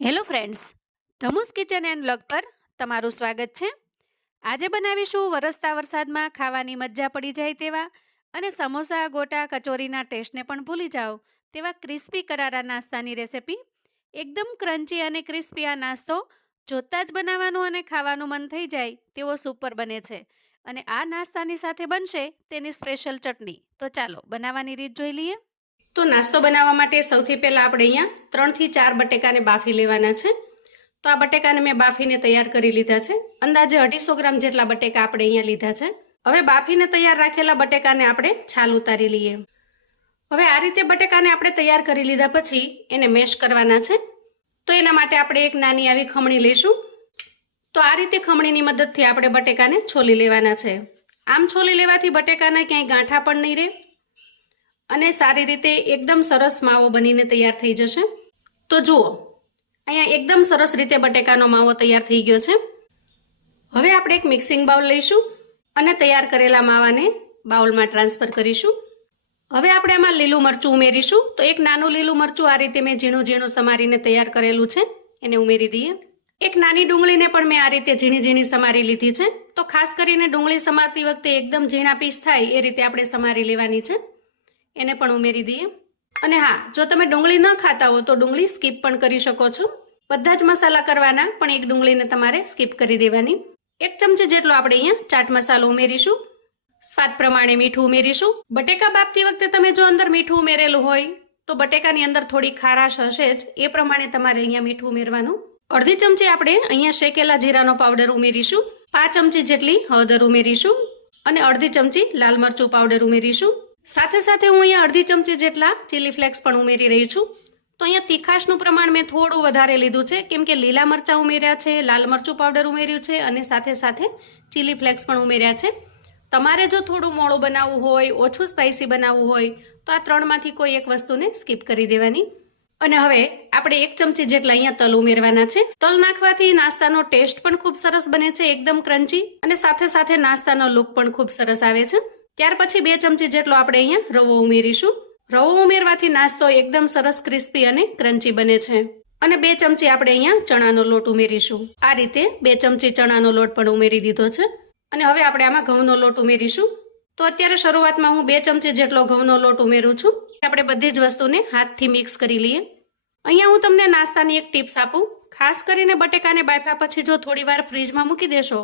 Hello friends, Dhamus kitchen and blog પર તમારું સ્વાગત છે. આજે બનાવીશું વરસતા વરસાદમાં ખાવાની મજા પડી જાય તેવા અને સમોસા, ગોટા, કચોરીના ટેસ્ટને પણ ભૂલી જાઓ તેવા ક્રિસ્પી કરારા નાસ્તાની રેસિપી. એકદમ ક્રન્ચી અને ક્રિસ્પી આ નાસ્તો જોતાં જ બનાવવાનું અને ખાવાનું મન થઈ જાય તેવો સુપર બને છે અને આ નાસ્તાની સાથે બનશે તેની સ્પેશિયલ ચટણી. તો ચાલો, બનાવવાની રીત જોઈ લઈએ. તો નાસ્તો બનાવવા માટે સૌથી પહેલાં આપણે અહીંયા ત્રણથી ચાર બટેકાને બાફી લેવાના છે. તો આ બટેકાને મેં બાફીને તૈયાર કરી લીધા છે. અંદાજે અઢીસો ગ્રામ જેટલા બટેકા આપણે અહીંયા લીધા છે. હવે બાફીને તૈયાર રાખેલા બટેકાને આપણે છાલ ઉતારી લઈએ. હવે આ રીતે બટેકાને આપણે તૈયાર કરી લીધા પછી એને મેશ કરવાના છે. તો એના માટે આપણે એક નાની આવી ખમણી લઈશું. તો આ રીતે ખમણીની મદદથી આપણે બટેકાને છોલી લેવાના છે. આમ છોલી લેવાથી બટેકાના ક્યાંય ગાંઠા પણ નહીં રહે. અને સારી રીતે એકદમ સરસ માવો બનીને તૈયાર થઈ જશે. તો જુઓ, અહીંયા એકદમ સરસ રીતે બટેકાનો માવો તૈયાર થઈ ગયો છે. હવે આપણે એક મિક્સિંગ બાઉલ લઈશું અને તૈયાર કરેલા માવાને બાઉલમાં ટ્રાન્સફર કરીશું. હવે આપણે આમાં લીલું મરચું ઉમેરીશું. તો એક નાનું લીલું મરચું આ રીતે મેં ઝીણું ઝીણું સમારીને તૈયાર કરેલું છે. એને ઉમેરી દઈએ. એક નાની ડુંગળીને પણ મેં આ રીતે ઝીણી ઝીણી સમારી લીધી છે. તો ખાસ કરીને ડુંગળી સમારતી વખતે એકદમ ઝીણા પીસ થાય એ રીતે આપણે સમારી લેવાની છે. એને પણ ઉમેરી દઈએ. અને હા, જો તમે ડુંગળી ન ખાતા હો તો ડુંગળી સ્કીપ પણ કરી શકો છો. બધા જ મસાલા કરવાના, પણ એક ડુંગળીને તમારે સ્કીપ કરી દેવાની. એક ચમચી જેટલો આપણે અહીંયા ચાટ મસાલો ઉમેરીશું. સ્વાદ પ્રમાણે મીઠું ઉમેરીશું. બટેકા બાફતી વખતે તમે જો અંદર મીઠું ઉમેરેલું હોય, તો બટેકાની અંદર થોડી ખારાશ હશે જ. એ પ્રમાણે તમારે અહીંયા મીઠું ઉમેરવાનું. અડધી ચમચી આપણે અહીંયા શેકેલા જીરાનો પાવડર ઉમેરીશું. પાંચ ચમચી જેટલી હળદર ઉમેરીશું. અને અડધી ચમચી લાલ મરચું પાવડર ઉમેરીશું. સાથે સાથે હું અહીંયા અડધી ચમચી જેટલા ચીલી ફ્લેક્સ પણ ઉમેરી રહી છું. તો અહીંયા તીખાશનું પ્રમાણ મેં થોડું વધારે લીધું છે, કેમ કે લીલા મરચાં ઉમેર્યા છે, લાલ મરચું પાવડર ઉમેર્યું છે અને સાથે સાથે ચીલી ફ્લેક્સ પણ ઉમેર્યા છે. તમારે જો થોડું મોળું બનાવવું હોય, ઓછું સ્પાઇસી બનાવવું હોય, તો આ ત્રણમાંથી કોઈ એક વસ્તુને સ્કીપ કરી દેવાની. અને હવે આપણે એક ચમચી જેટલા અહીંયા તલ ઉમેરવાના છે. તલ નાખવાથી નાસ્તાનો ટેસ્ટ પણ ખૂબ સરસ બને છે, એકદમ ક્રન્ચી અને સાથે સાથે નાસ્તાનો લુક પણ ખૂબ સરસ આવે છે. ત્યાર પછી બે ચમચી જેટલો આપણે અહીંયા રવો ઉમેરીશું. રવો ઉમેરવાથી નાસ્તો એકદમ સરસ ક્રિસ્પી અને ક્રન્ચી બને છે. અને બે ચમચી આપણે અહીંયા ચણાનો લોટ ઉમેરીશું. આ રીતે બે ચમચી ચણાનો લોટ પણ ઉમેરી દીધો છે. અને હવે આપણે આમાં ઘઉંનો લોટ ઉમેરીશું. તો અત્યારે શરૂઆતમાં હું બે ચમચી જેટલો ઘઉંનો લોટ ઉમેરું છું. આપણે બધી જ વસ્તુને હાથથી મિક્સ કરી લઈએ. અહીંયા હું તમને નાસ્તાની એક ટિપ્સ આપું. ખાસ કરીને બટેકાને બાફ્યા પછી જો થોડી વાર ફ્રીજમાં મૂકી દેશો,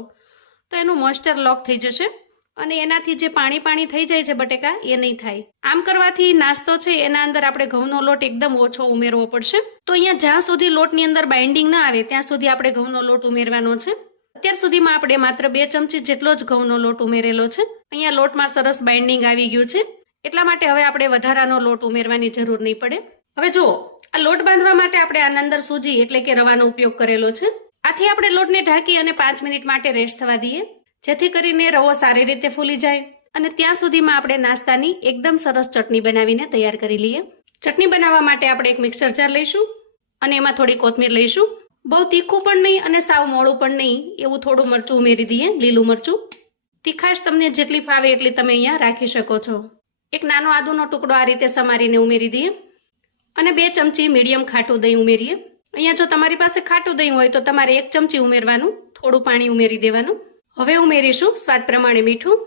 તો એનું મોઇસ્ચર લોક થઈ જશે. અને એનાથી જે પાણી પાણી થઈ જાય છે બટેકા, એ નહીં થાય. આમ કરવાથી નાસ્તો છે એના અંદર આપણે ઘઉંનો લોટ એકદમ ઓછો ઉમેરવો પડશે. તો અહીંયા જ્યાં સુધી લોટની અંદર બાઇન્ડિંગ ના આવે, ત્યાં સુધી આપણે ઘઉંનો લોટ ઉમેરવાનો છે. અત્યાર સુધીમાં આપણે માત્ર બે ચમચી જેટલો જ ઘઉંનો લોટ ઉમેરેલો છે. અહીંયા લોટમાં સરસ બાઇન્ડિંગ આવી ગયું છે. એટલા માટે હવે આપણે વધારાનો લોટ ઉમેરવાની જરૂર નહીં પડે. હવે જુઓ, આ લોટ બાંધવા માટે આપણે આના અંદર સૂજી એટલે કે રવાનો ઉપયોગ કરેલો છે. આથી આપણે લોટને ઢાંકી અને પાંચ મિનિટ માટે રેસ્ટ થવા દઈએ. જેથી કરીને રવો સારી રીતે ફૂલી જાય અને ત્યાં સુધીમાં આપણે નાસ્તાની એકદમ સરસ ચટણી બનાવીને તૈયાર કરી લઈએ. ચટણી બનાવવા માટે આપણે એક મિક્સર જાર લઈશું અને એમાં થોડી કોથમીર લઈશું. બહુ તીખું પણ નહીં અને સાવ મોળું પણ નહીં. એવું થોડું મરચું ઉમેરી દઈએ, લીલું મરચું. તીખાશ તમને જેટલી ફાવે એટલી તમે અહીંયા રાખી શકો છો. એક નાનો આદુનો ટુકડો આ રીતે સમારીને ઉમેરી દઈએ. અને બે ચમચી મીડિયમ ખાટું દહીં ઉમેરીએ. અહીંયા જો તમારી પાસે ખાટું દહીં હોય તો તમારે એક ચમચી ઉમેરવાનું, થોડું પાણી ઉમેરી દેવાનું. હવે ઉમેરીશું સ્વાદ પ્રમાણે મીઠું,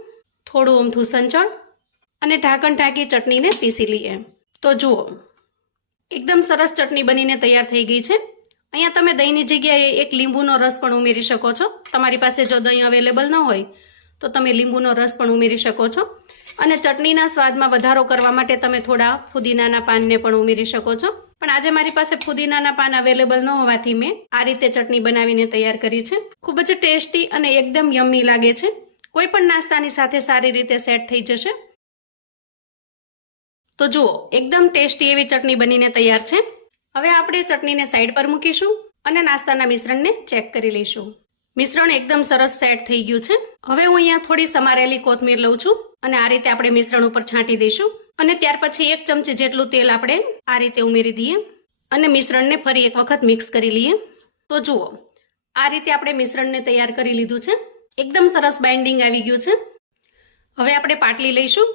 થોડું અમથું સંચળ અને ઢાંકણ ઢાંકી ચટણીને પીસી લઈએ. તો જુઓ, એકદમ સરસ ચટણી બનીને તૈયાર થઈ ગઈ છે. અહીંયા તમે દહીંની જગ્યાએ એક લીંબુનો રસ પણ ઉમેરી શકો છો. તમારી પાસે જો દહીં અવેલેબલ ન હોય, તો તમે લીંબુનો રસ પણ ઉમેરી શકો છો. અને ચટણીના સ્વાદમાં વધારો કરવા માટે તમે થોડા ફુદીનાના પાનને પણ ઉમેરી શકો છો. પણ આજે મારી પાસે ફુદીનાના પાન અવેલેબલ ન હોવાથી મેં આ રીતે ચટણી બનાવીને તૈયાર કરી છે. ખૂબ જ ટેસ્ટી અને એકદમ યમ્મી લાગે છે. કોઈ પણ નાસ્તાની સાથે સારી રીતે સેટ થઈ જશે. તો જુઓ, એકદમ ટેસ્ટી એવી ચટણી બનીને તૈયાર છે. હવે આપણે ચટણીને સાઈડ પર મૂકીશું અને નાસ્તાના મિશ્રણને ચેક કરી લઈશું. મિશ્રણ એકદમ સરસ સેટ થઈ ગયું છે. હવે હું અહીંયા થોડી સમારેલી કોથમીર લઉં છું અને આ રીતે આપણે મિશ્રણ ઉપર છાંટી દઈશું અને ત્યાર પછી એક ચમચી જેટલું તેલ આપણે આ રીતે ઉમેરી દઈએ અને મિશ્રણને ફરી એક વખત મિક્સ કરી લઈએ. તો જુઓ આ રીતે આપણે મિશ્રણને તૈયાર કરી લીધું છે. એકદમ સરસ બાઇન્ડિંગ આવી ગયું છે. હવે આપણે પાટલી લઈશું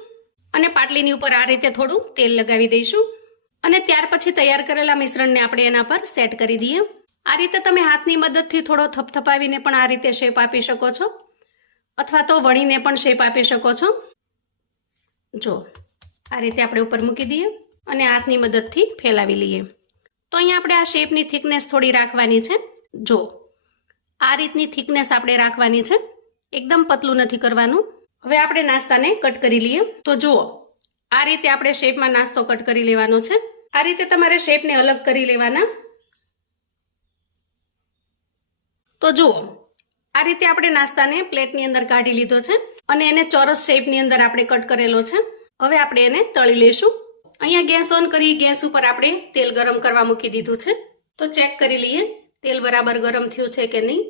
અને પાટલીની ઉપર આ રીતે થોડું તેલ લગાવી દઈશું અને ત્યાર પછી તૈયાર કરેલા મિશ્રણને આપણે એના પર સેટ કરી દઈએ. આ રીતે તમે હાથની મદદથી થોડો થપથપાવીને પણ આ રીતે શેપ આપી શકો છો. અથવા તો વણીને પણ શેપ આપી શકો છો. જો, આ રીતે આપણે ઉપર મૂકી દઈએ અને હાથની મદદથી ફેલાવી લઈએ. તો અહીંયા આપણે આ શેપની થિકનેસ થોડી રાખવાની છે. જો આ રીતની થિકનેસ આપણે રાખવાની છે. એકદમ પતલું નથી કરવાનું. હવે આપણે નાસ્તાને કટ કરી લઈએ. તો જુઓ, આ રીતે આપણે શેપમાં નાસ્તો કટ કરી લેવાનો છે. આ રીતે તમારે શેપને અલગ કરી લેવાના. તો જુઓ, આ રીતે આપણે નાસ્તાને પ્લેટની અંદર કાઢી લીધો છે અને એને ચોરસ શેપની અંદર આપણે કટ કરેલો છે. હવે આપણે એને તળી લઈશું. અહીંયા ગેસ ઓન કરી, ગેસ ઉપર આપણે તેલ ગરમ કરવા મૂકી દીધું છે. તો ચેક કરી લઈએ, તેલ બરાબર ગરમ થયું છે કે નહીં.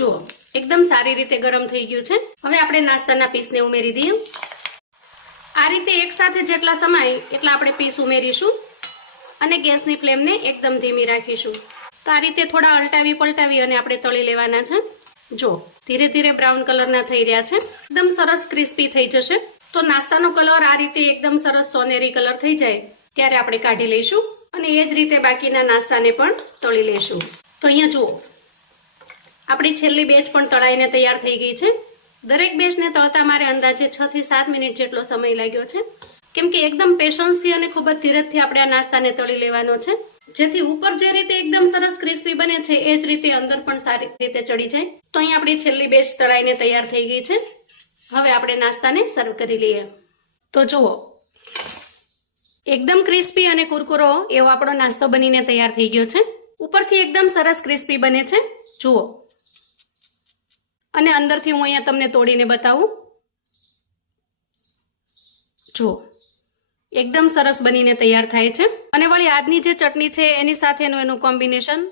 જુઓ એકદમ સારી રીતે ગરમ થઈ ગયું છે. હવે આપણે નાસ્તાના પીસને ઉમેરી દઈએ. આ રીતે એકસાથે જેટલા સમાય એટલા આપણે પીસ ઉમેરીશું અને ગેસની ફ્લેમને એકદમ ધીમી રાખીશું. તો આ રીતે થોડા અલટાવી પલટાવી અને આપણે તળી લેવાના છે. જો, ધીરે ધીરે બ્રાઉન કલરના થઈ રહ્યા છે. એકદમ સરસ ક્રિસ્પી થઈ જશે. તો નાસ્તાનો કલર આ રીતે એકદમ સરસ સોનેરી કલર થઈ જાય. ત્યારે આપણે કાઢી લઈશું અને એ જ રીતે બાકીના નાસ્તાને પણ તળી લઈશું. તો અહીંયા જુઓ આપણી છેલ્લી બેચ પણ તળાઈને તૈયાર થઈ ગઈ છે. દરેક બેચને તળતા મારે અંદાજે છ થી સાત મિનિટ જેટલો સમય લાગ્યો છે. કેમ કે એકદમ પેશન્સથી અને ખૂબ જ ધીરજથી આપણે આ નાસ્તાને તળી લેવાનો છે. જેથી ઉપર જે રીતે એકદમ સરસ ક્રિસ્પી બને છે, એ જ રીતે અંદર પણ સારી રીતે ચડી જાય. તો અહીં આપણી છેલ્લી બેચ તળાઈને તૈયાર થઈ ગઈ છે. હવે આપણે નાસ્તાને સર્વ કરી લઈએ. તો જુઓ. એકદમ ક્રિસ્પી અને કુરકુરો એવો આપણો નાસ્તો બનીને તૈયાર થઈ ગયો છે. ઉપરથી એકદમ સરસ ક્રિસ્પી બને છે. જુઓ. અને અંદરથી હું અહીંયા તમને તોડીને બતાવું. જુઓ, એકદમ સરસ બનીને તૈયાર થાય છે. અને વળી આજની જે ચટણી છે, એની સાથેનું એનું કોમ્બિનેશન,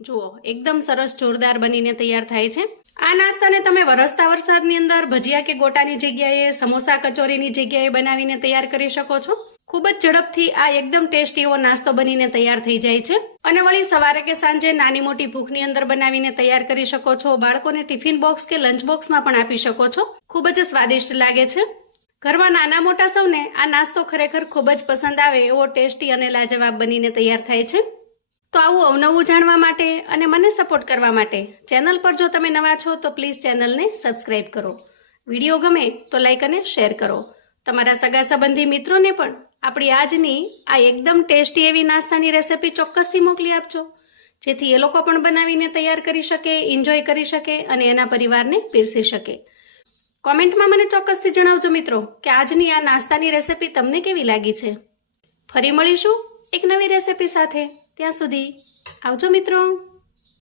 જુઓ, એકદમ સરસ જોરદાર બનીને તૈયાર થાય છે. આ નાસ્તાને તમે વરસતા વરસાદની અંદર ભજીયા કે ગોટાની જગ્યાએ, સમોસા કચોરીની જગ્યાએ બનાવીને તૈયાર કરી શકો છો. ખૂબ જ ઝડપથી આ એકદમ ટેસ્ટી એવો નાસ્તો બનીને તૈયાર થઈ જાય છે. અને વળી સવારે કે સાંજે નાની મોટી ભૂખની અંદર બનાવીને તૈયાર કરી શકો છો, બાળકોને ટિફિન બોક્સ કે લંચ બોક્સમાં પણ આપી શકો છો. ખૂબ જ સ્વાદિષ્ટ લાગે છે. ઘરમાં નાના મોટા સૌને આ નાસ્તો ખરેખર ખૂબ જ પસંદ આવે એવો ટેસ્ટી અને લાજવાબ બનીને તૈયાર થાય છે. તો આવું અવનવું જાણવા માટે અને મને સપોર્ટ કરવા માટે ચેનલ પર જો તમે નવા છો તો પ્લીઝ ચેનલને સબસ્ક્રાઈબ કરો. વીડિયો ગમે તો લાઈક અને શેર કરો. તમારા સગા સંબંધી મિત્રોને પણ આપણી આજની આ એકદમ ટેસ્ટી એવી નાસ્તાની રેસિપી ચોક્કસથી મોકલી આપજો. જેથી એ લોકો પણ બનાવીને તૈયાર કરી શકે એન્જોય કરી શકે અને એના પરિવારને પીરસી શકે. કોમેન્ટમાં મને ચોક્કસથી જણાવજો મિત્રો કે આજની આ નાસ્તાની રેસિપી તમને કેવી લાગી છે? ફરી મળીશું એક નવી રેસિપી સાથે. ત્યાં સુધી આવજો મિત્રો.